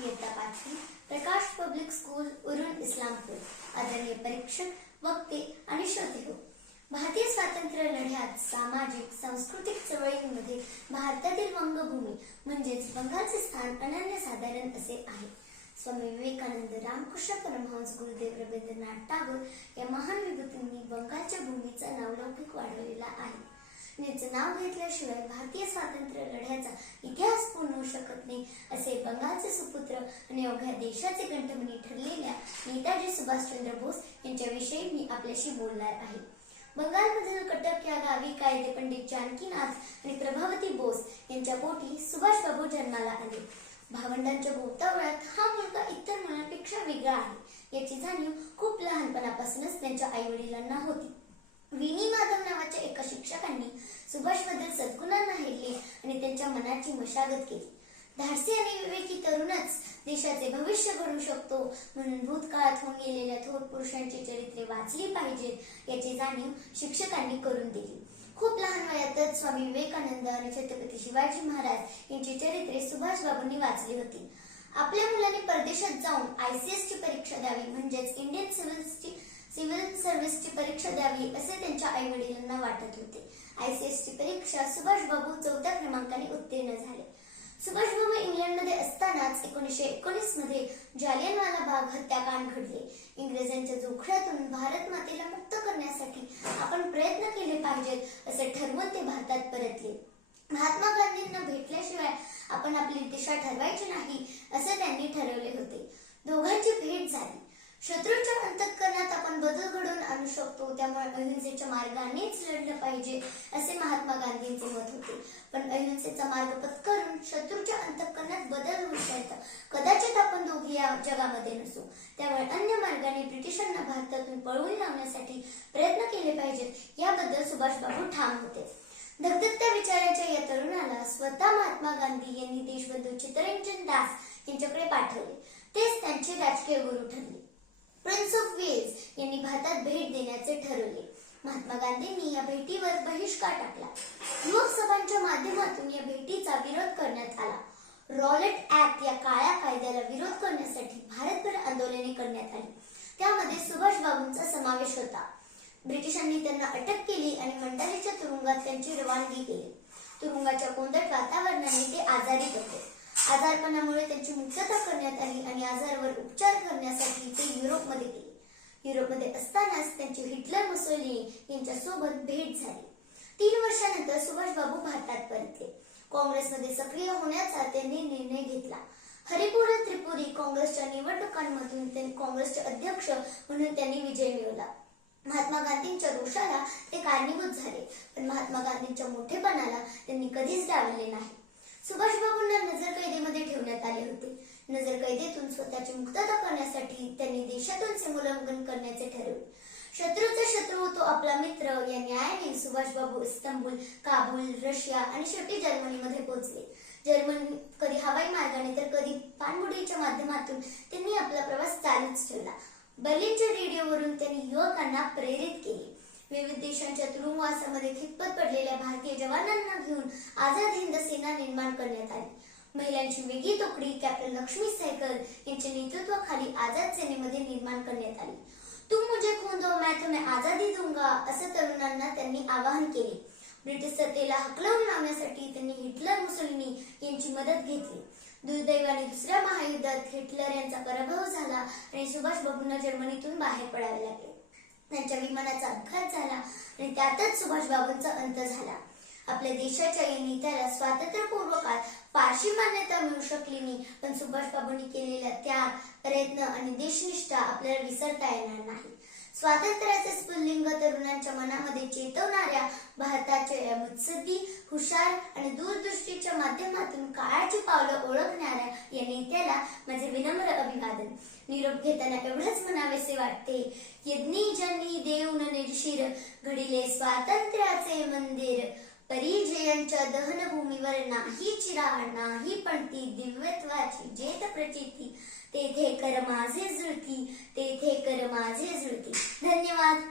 इयत्ता पाचवी Prakash public school Urun Islampur. आदरणीय परीक्षक वक्ते आणि श्रोते हो भारतीय स्वातंत्र्य लढ्यात सामाजिक सांस्कृतिक चळवळींमध्ये भारतातील वंगभूमी म्हणजेच बंगालचे स्थान अनन्यसाधारण असे आहे. स्वामी विवेकानंद रामकृष्ण परमहंस गुरुदेव रवींद्रनाथ टागोर या महान विभूतींनी बंगालच्या भूमीचा नावलौकिक वाढवलेला आहे. याचं नाव घेतल्याशिवाय भारतीय स्वातंत्र्य लढ्याचा इतिहास पूर्ण होऊ शकत नाही असे बंगालचे सुपुत्र आणि अवघ्या देशाचे कंठमणी ठरलेल्या नेताजी सुभाषचंद्र बोस यांच्याविषयी मी आपल्याशी बोलणार आहे. बंगालमधील कटक या गावी कायदे पंडित जानकीनाथ आणि प्रभावती बोस यांच्या पोटी सुभाषबाबू जन्माला आले. भावंडांच्या भोवतावळ्यात हा मुलगा इतर मुलांपेक्षा वेगळा आहे. याची जाणीव खूप लहानपणापासूनच त्यांच्या आई वडिलांना होती. विनी माधव नावाच्या एका शिक्षक हेरले आणि त्यांच्या मनाची मशागत केली. धाडसी आणि विवेकी तरुणच देशाचे भविष्य घडू शकतो म्हणून भूतकाळात होऊन गेलेल्या थोर पुरुषांची चरित्रे वाचली पाहिजेत याची जाणीव शिक्षकांनी करून दिली. खूप लहान वयातच स्वामी विवेकानंद आणि छत्रपती शिवाजी महाराज यांची चरित्रे सुभाष बाबूंनी वाचली होती. आपल्या मुलांनी परदेशात जाऊन आयसीएस ची परीक्षा द्यावी म्हणजेच इंडियन सिव्हिलची सिव्हिल सर्व्हिसची परीक्षा द्यावी असे त्यांच्या आई वडिलांना वाटत होते. आयसीएस ची परीक्षा सुभाषबाबू चौथ्या क्रमांकाने उत्तीर्ण झाले. सुभाषबाबू इंग्लंडमध्ये असतानाच एकोणीसशे एकोणीसमध्ये जालियनवाला बाग हत्याकांड घडले. इंग्रजांच्या जोखड्यातून भारत मातेला मुक्त करण्यासाठी आपण प्रयत्न केले पाहिजेत असे ठरवून ते भारतात परतले. महात्मा गांधींना भेटल्याशिवाय आपण आपली दिशा ठरवायची नाही असे त्यांनी ठरवले होते. दोघांची भेट झाली. शत्रूच्या अंतःकरणात आपण बदल घडवून आणू शकतो. त्यामुळे अहिंसेच्या मार्गानेच लढलं पाहिजे असे महात्मा गांधींचे मत होते. पण अहिंसेचा मार्ग पत्करून शत्रूच्या अंतःकरणात बदल होऊ शकतात कदाचित आपण दोघी या जगामध्ये नसू. त्यामुळे अन्य मार्गाने ब्रिटिशांना भारतातून पळवून लावण्यासाठी प्रयत्न केले पाहिजेत. याबद्दल सुभाषबाबू ठाम होते. धगधगत्या विचारांच्या या तरुणाला स्वतः महात्मा गांधी यांनी देशबंधू चित्तरंजन दास यांच्याकडे पाठवले. तेच त्यांचे राजकीय गुरु ठरले. प्रिन्स ऑफ वेल्स यांनी भारतात भेट देण्याचे ठरवले. महात्मा गांधींनी या भेटीवर बहिष्कार टाकला. लोकसभांच्या माध्यमातून या भेटीचा विरोध करण्यात आला. रॉलेट ऍक्ट या काळ्या कायद्याला विरोध करण्यासाठी भारतभर आंदोलने करण्यात आली. त्यामध्ये सुभाष बाबूंचा समावेश होता. ब्रिटिशांनी त्यांना अटक केली आणि मंडालेच्या तुरुंगात त्यांची रवानगी केली. तुरुंगाच्या कोंदट वातावरणाने ते आजारी पडले. आजारपणामुळे त्यांची मुक्तता करण्यात आली आणि आजारावर उपचार करण्यासाठी ते युरोपमध्ये गेले. युरोपमध्ये असतानाच त्यांची हिटलर मुसोलिनी यांच्या सोबत भेट झाली. तीन वर्षानंतर सुभाषबाबू भारतात परतले. काँग्रेसमध्ये सक्रिय होण्याचा त्यांनी निर्णय घेतला. हरिपुरा त्रिपुरी काँग्रेसच्या निवडणुकांमधून त्यांनी काँग्रेसचे अध्यक्ष म्हणून त्यांनी विजय मिळवला. महात्मा गांधींच्या दोषाला ते कारणीभूत झाले पण महात्मा गांधींच्या मोठेपणाला त्यांनी कधीच डावले नाही. सुभाषबाबूंना नजर कैदेमध्ये ठेवण्यात आले होते. नजर कैदेतून स्वतःची मुक्तता करण्यासाठी त्यांनी देशातून सीमोल्लंघन करण्याचे ठरवले. शत्रूचा शत्रू होतो आपला मित्र या न्यायाने सुभाषबाबू इस्तंबूल काबूल रशिया आणि शेवटी जर्मनीमध्ये पोहोचले. जर्मनी कधी हवाई मार्गाने तर कधी पाणबुडीच्या माध्यमातून त्यांनी आपला प्रवास चालूच ठेवला. बर्लिनच्या रेडिओवरून त्यांनी युवकांना प्रेरित केले. विविध देशांच्या तुरुंगवासामध्ये खितपत पडलेल्या भारतीय जवानांना घेऊन आझाद हिंद सेना निर्माण करण्यात आली. महिलांची वेगळी तुकडी कॅप्टन लक्ष्मी सहगल यांच्या नेतृत्वाखाली आझाद सेनेमध्ये निर्माण करण्यात आली. तुम मुझे खून दो मैं तुम्हें आझादी दूंगा असं तरुणांना त्यांनी आवाहन केले. ब्रिटिश सत्तेला हकलवून लावण्यासाठी त्यांनी हिटलर मुसोलिनी यांची मदत घेतली. दुर्दैवाने दुसऱ्या महायुद्धात हिटलर यांचा पराभव झाला आणि सुभाष बाबूंना जर्मनीतून बाहेर पडावे लागले. विमानाचा अपघात झाला आणि त्यातच सुभाषबाबूंचा अंत झाला. आपल्या देशाच्या या नेत्याला स्वातंत्र्यपूर्व काळात फारशी मान्यता मिळू शकली नाही पण सुभाषबाबूंनी केलेला त्याग प्रयत्न आणि देशनिष्ठा आपल्याला विसरता येणार नाही. स्वातंत्र्याचे स्फुल्लिंग तरुणांच्या मनामध्ये चेतवणाऱ्या भारताच्या मुत्सद्दी हुशार आणि दूरदृष्टीच्या माध्यमातून काळाची पावलं ओळखणाऱ्या या नेत्याला माझे विनम्र अभिवादन. निरोप घेताना एवढंच म्हणावेसे वाटते यज्ञी जनी देऊन निर्शिर घडिले स्वातंत्र्याचे मंदिर परिजयांच्या दहनभूमीवर नाही चिरा नाही पण ती दिव्यत्वाची जेत प्रचिती तेथे कर माझे जुळती तेथे कर माझे जुळती. धन्यवाद.